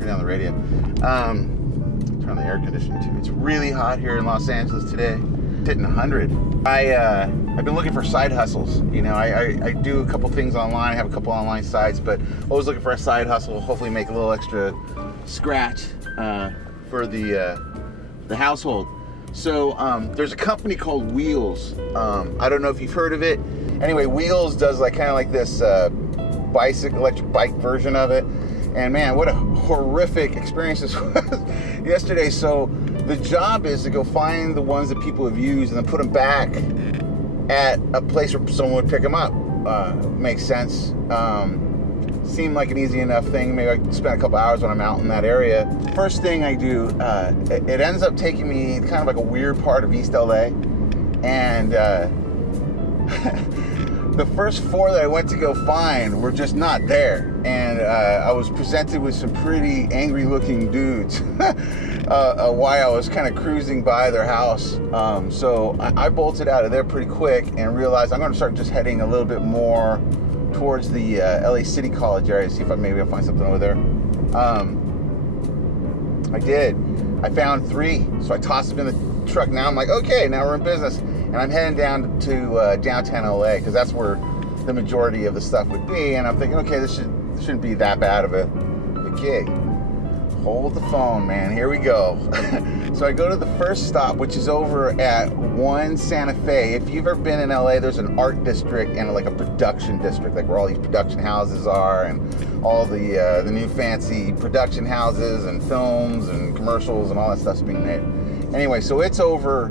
turn down the radio. Turn on the air conditioning too. It's really hot here in Los Angeles today. It's hitting 100. I've been looking for side hustles. You know, I do a couple things online. I have a couple online sites, but always looking for a side hustle. Hopefully make a little extra scratch for the household. So there's a company called Wheels. I don't know if you've heard of it. Anyway, Wheels does like kind of like this electric bike version of it. And man, what a horrific experience this was yesterday. So the job is to go find the ones that people have used and then put them back at a place where someone would pick them up. Makes sense. Seemed like an easy enough thing. Maybe I could spend a couple hours when I'm out in that area. First thing I do, it ends up taking me kind of like a weird part of East LA. And the first 4 that I went to go find were just not there. And I was presented with some pretty angry looking dudes while I was kind of cruising by their house. So I bolted out of there pretty quick and realized I'm going to start just heading a little bit more towards the LA City College area, see if maybe I'll find something over there. I did. I found 3, so I tossed them in the truck. Now I'm like, okay, now we're in business. And I'm heading down to downtown LA, because that's where the majority of the stuff would be. And I'm thinking, okay, this shouldn't be that bad of a gig. Hold the phone, man. Here we go. So I go to the first stop, which is over at 1 Santa Fe. If you've ever been in LA, there's an art district and like a production district, like where all these production houses are and all the new fancy production houses and films and commercials and all that stuff's being made. Anyway, so it's over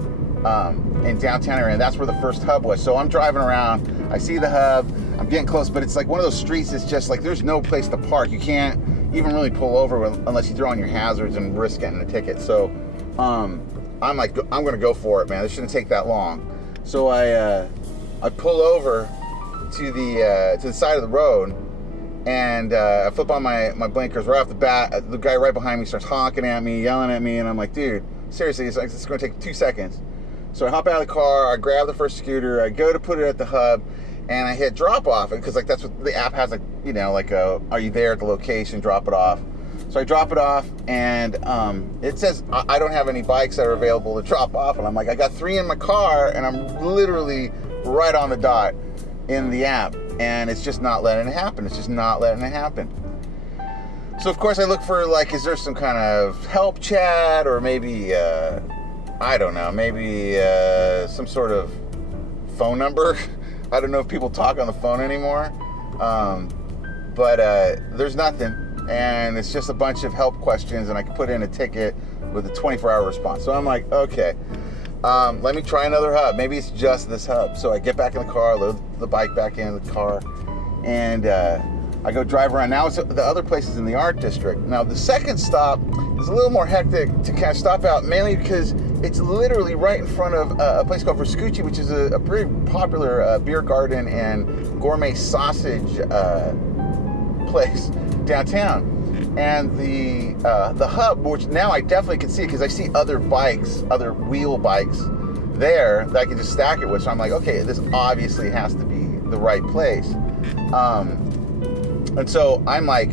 in downtown area, and that's where the first hub was. So I'm driving around, I see the hub, I'm getting close, but it's like one of those streets that's just like there's no place to park. You can't even really pull over unless you throw on your hazards and risk getting a ticket. So I'm like, I'm gonna go for it, man. This shouldn't take that long. So I pull over to the side of the road, and I flip on my blinkers right off the bat. The guy right behind me starts honking at me, yelling at me, and I'm like, dude, seriously, it's gonna take 2 seconds. So I hop out of the car, I grab the first scooter, I go to put it at the hub, and I hit drop off, because like that's what the app has, like, you know, like are you there at the location, drop it off. So I drop it off, and it says I don't have any bikes that are available to drop off, and I'm like, I got 3 in my car, and I'm literally right on the dot in the app, and it's just not letting it happen. It's just not letting it happen. So of course I look for, like, is there some kind of help chat, or maybe I don't know, maybe some sort of phone number. I don't know if people talk on the phone anymore, but there's nothing, and it's just a bunch of help questions, and I can put in a ticket with a 24-hour response. So I'm like, okay, let me try another hub. Maybe it's just this hub. So I get back in the car, load the bike back in the car, and I go drive around. Now the other place is in the art district. Now the second stop is a little more hectic to kind of stop out, mainly because it's literally right in front of a place called Vescucci, which is a pretty popular beer garden and gourmet sausage place downtown. And the hub, which now I definitely can see, because I see other bikes, other wheel bikes there that I can just stack it with. So I'm like, okay, this obviously has to be the right place. And so I'm like,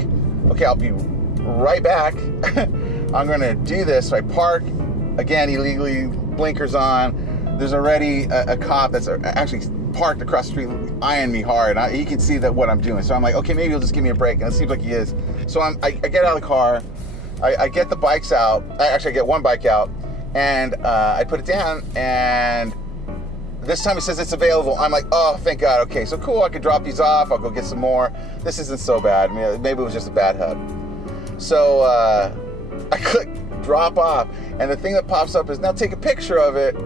okay, I'll be right back. I'm gonna do this. So I park, again, illegally, blinkers on. There's already a cop that's actually parked across the street eyeing me hard. He can see that what I'm doing. So I'm like, okay, maybe he'll just give me a break. And it seems like he is. So I get out of the car. I get the bikes out. Actually, I get one bike out. And I put it down. And this time it says it's available. I'm like, oh, thank God. Okay, so cool. I could drop these off. I'll go get some more. This isn't so bad. I mean, maybe it was just a bad hub. So I click drop off. And the thing that pops up is now take a picture of it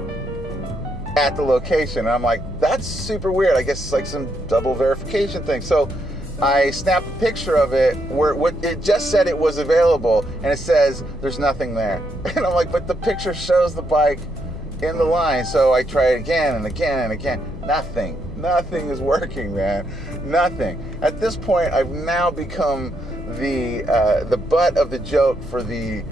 at the location. And I'm like, that's super weird. I guess it's like some double verification thing. So I snap a picture of it where it just said it was available, and it says there's nothing there. And I'm like, but the picture shows the bike in the line. So I try it again and again and again. Nothing is working, man. Nothing. At this point, I've now become the butt of the joke for the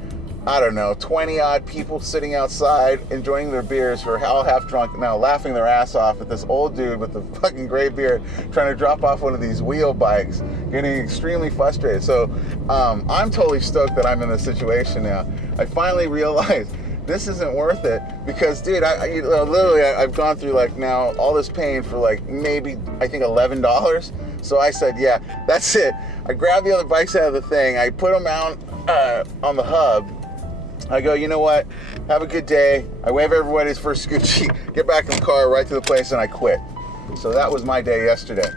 I don't know, 20 odd people sitting outside enjoying their beers who are all half drunk now, laughing their ass off at this old dude with the fucking gray beard trying to drop off one of these wheel bikes, getting extremely frustrated. So I'm totally stoked that I'm in this situation now. I finally realized this isn't worth it because, dude, I've gone through like now all this pain for like maybe, I think $11. So I said, yeah, that's it. I grabbed the other bikes out of the thing. I put them out on the hub. I go, you know what? Have a good day. I wave everybody's first Gucci, get back in the car, right to the place, and I quit. So that was my day yesterday.